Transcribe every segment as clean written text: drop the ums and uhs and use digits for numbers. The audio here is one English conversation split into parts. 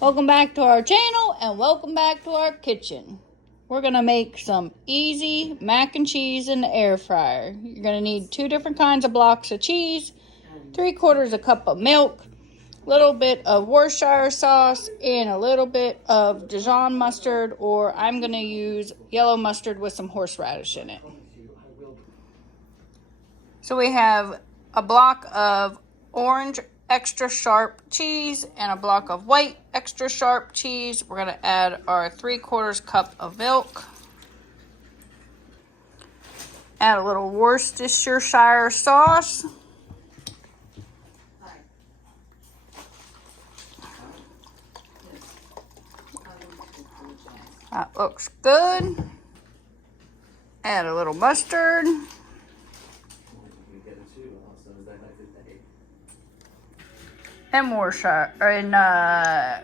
Welcome back to our channel and welcome back to our kitchen. We're gonna make some easy mac and cheese in the air fryer. You're gonna need 2 different kinds of blocks of cheese, 3/4 cup of milk, a little bit of Worcestershire sauce, and a little bit of Dijon mustard, or I'm gonna use yellow mustard with some horseradish in it. So we have a block of orange extra sharp cheese and a block of white extra sharp cheese. We're going to add our 3/4 cup of milk. Add a little Worcestershire sauce. That looks good. Add a little mustard. And more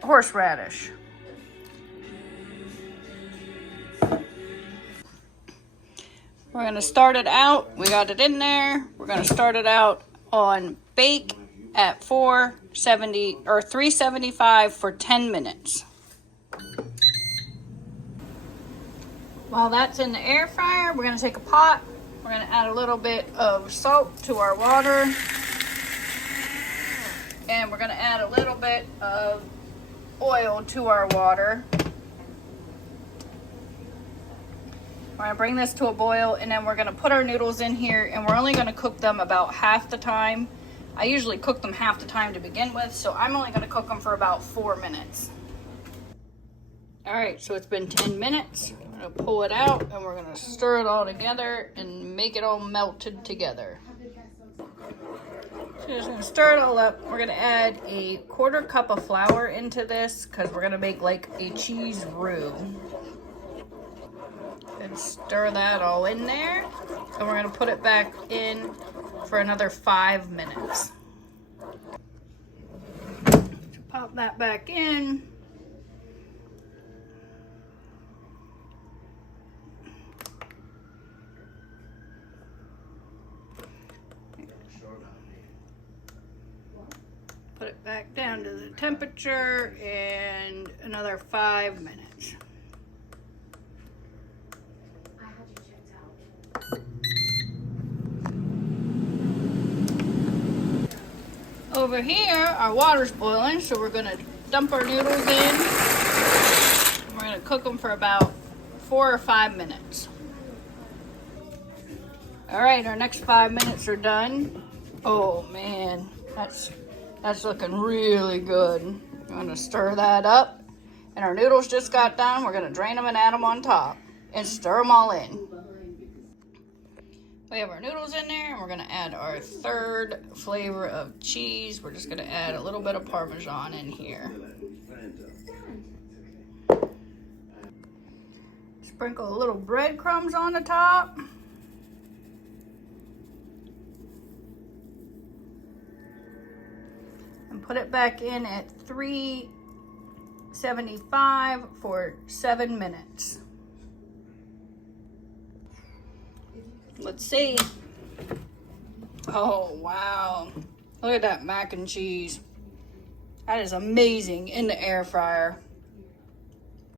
horseradish. We're gonna start it out. We got it in there. We're gonna start it out on bake at 470 or 375 for 10 minutes. While that's in the air fryer, we're gonna take a pot. We're gonna add a little bit of salt to our water. And we're going to add a little bit of oil to our water. We're going to bring this to a boil, and then we're going to put our noodles in here, and we're only going to cook them about half the time. I usually cook them half the time to begin with, so I'm only going to cook them for about 4 minutes. All right, so it's been 10 minutes. I'm going to pull it out, and we're going to stir it all together and make it all melted together. So just gonna stir it all up. We're gonna add a 1/4 cup of flour into this because we're gonna make like a cheese roux. And stir that all in there. And we're gonna put it back in for another 5 minutes. So pop that back in. Put it back down to the temperature and another 5 minutes. Over here, our water's boiling, so we're gonna dump our noodles in. We're gonna cook them for about 4 or 5 minutes. All right, our next 5 minutes are done. Oh man, that's looking really good. I'm gonna stir that up. And our noodles just got done. We're gonna drain them and add them on top and stir them all in. We have our noodles in there, and we're gonna add our 3rd flavor of cheese. We're just gonna add a little bit of Parmesan in here. Sprinkle a little breadcrumbs on the top. Put it back in at 375 for 7 minutes. Let's see. Oh, wow. Look at that mac and cheese. That is amazing in the air fryer.